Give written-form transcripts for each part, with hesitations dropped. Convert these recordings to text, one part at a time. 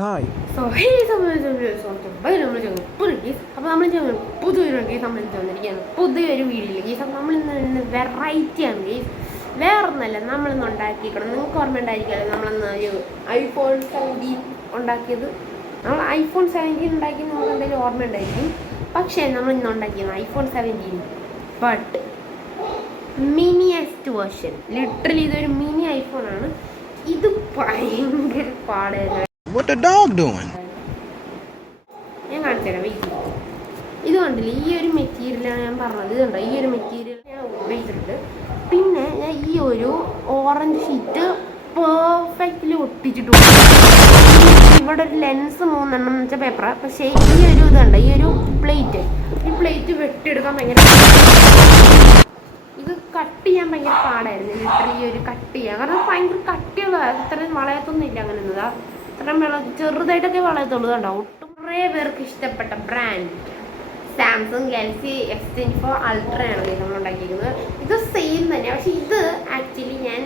Hi പുതിയൊരു video ഗീസ്. അപ്പം നമ്മളിന്ന് വെറൈറ്റിയാണ് ഗീസ്. വേറൊന്നല്ല, നമ്മളിന്ന് ഉണ്ടാക്കിക്കണം. നിങ്ങൾക്ക് ഓർമ്മ ഉണ്ടായിരിക്കുമല്ലോ, നമ്മളിന്ന് ഒരു iPhone 17 ഉണ്ടാക്കിയത്. നമ്മൾ iPhone 17 ഉണ്ടാക്കി നമുക്ക് എന്തെങ്കിലും ഓർമ്മ ഉണ്ടായിരിക്കും. പക്ഷേ നമ്മൾ ഇന്ന് ഉണ്ടാക്കിയത് iPhone 17 ബട്ട് മിനിയസ്റ്റ് വേർഷൻ. ലിറ്ററലി ഇതൊരു മിനി ഐഫോണാണ്. ഇത് ഭയങ്കര പാടായിരുന്നു. What the dog doing? ഞാൻ കാണിച്ചുതരാം, വെയിറ്റ്. ഇത് കണ്ടില്ല, ഈ ഒരു മെറ്റീരിയലാണ് ഞാൻ പറഞ്ഞത്. ഇത് കണ്ടോ, ഈ ഒരു മെറ്റീരിയൽ ഞാൻ ഉപയോഗിച്ചിട്ടുണ്ട്. പിന്നെ ഞാൻ ഈ ഒരു ഓറഞ്ച് ഷീറ്റ് പെർഫെക്റ്റ്ലി ഒട്ടിച്ചിട്ടുണ്ട്. ഇവിടെ ഒരു ലെൻസ് 3 എന്ന് വെച്ചാൽ പേപ്പറാണ്. പക്ഷേ ഈ ഒരു ഇത് കണ്ടോ, ഈ ഒരു പ്ലേറ്റ് വെട്ടിയെടുക്കാൻ ഭയങ്കര, ഇത് കട്ട് ചെയ്യാൻ ഭയങ്കര പാടായിരുന്നു. ലിറ്ററലി ഈ ഒരു കട്ട് ചെയ്യാൻ, കാരണം ഭയങ്കര കട്ടിയുള്ള, ഇത്രയും വളയത്തൊന്നും ഇല്ല. അങ്ങനെ എന്നതാ ഇത്രയും ചെറുതായിട്ടൊക്കെ വളയത്തുള്ളൂ. കണ്ടോ, ഒട്ടും കുറേ പേർക്ക് ഇഷ്ടപ്പെട്ട ബ്രാൻഡ് സാംസങ് ഗാലക്സി S24 അൾട്രയാണ് നമ്മൾ ഉണ്ടാക്കിയിരിക്കുന്നത്. ഇത് സെയിം തന്നെ, പക്ഷെ ഇത് ആക്ച്വലി ഞാൻ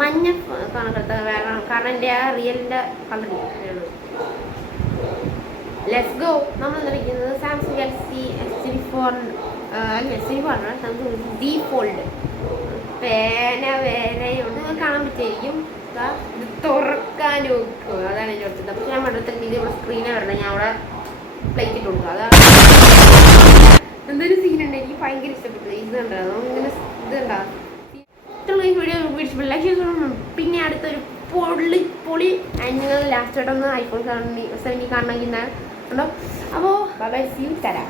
മഞ്ഞ കണക്കെടുത്ത വേണം, കാരണം എൻ്റെ ആ റിയലിൻ്റെ കളർ ആണ്. Let's go. നമ്മൾ നിർമ്മിക്കുന്നത് സാംസങ് ഗാലക്സി S24 അല്ല, S24 ആണ്, സാംസങ് Z Fold. പേന വേറെയുണ്ട്, നിങ്ങൾക്ക് കാണാൻ പറ്റുമായിരിക്കും. ഇത് തുറക്കാൻ നോക്കുക, അതാണ് എൻ്റെ അടുത്തത്. പക്ഷെ ഞാൻ മണ്ടത്തിൽ ഇത് ഇവിടെ സ്ക്രീനെ വരണം, ഞാൻ അവിടെ പ്ലേറ്റ് ഇട്ട് കൊടുക്കുക. അതാണ് എന്തൊരു സീനുണ്ട്, എനിക്ക് ഭയങ്കര ഇഷ്ടപ്പെട്ടു. ഇത് കണ്ടോ, ഇങ്ങനെ ഇത് കണ്ടോ. വീഡിയോ പിന്നെ അടുത്തൊരു പൊളി നിങ്ങൾ ലാസ്റ്റ് ആയിട്ടൊന്ന് iPhone 17 കാണണമെങ്കിൽ ഉണ്ടോ. അപ്പോൾ ബൈ, സീ യു, തരാം.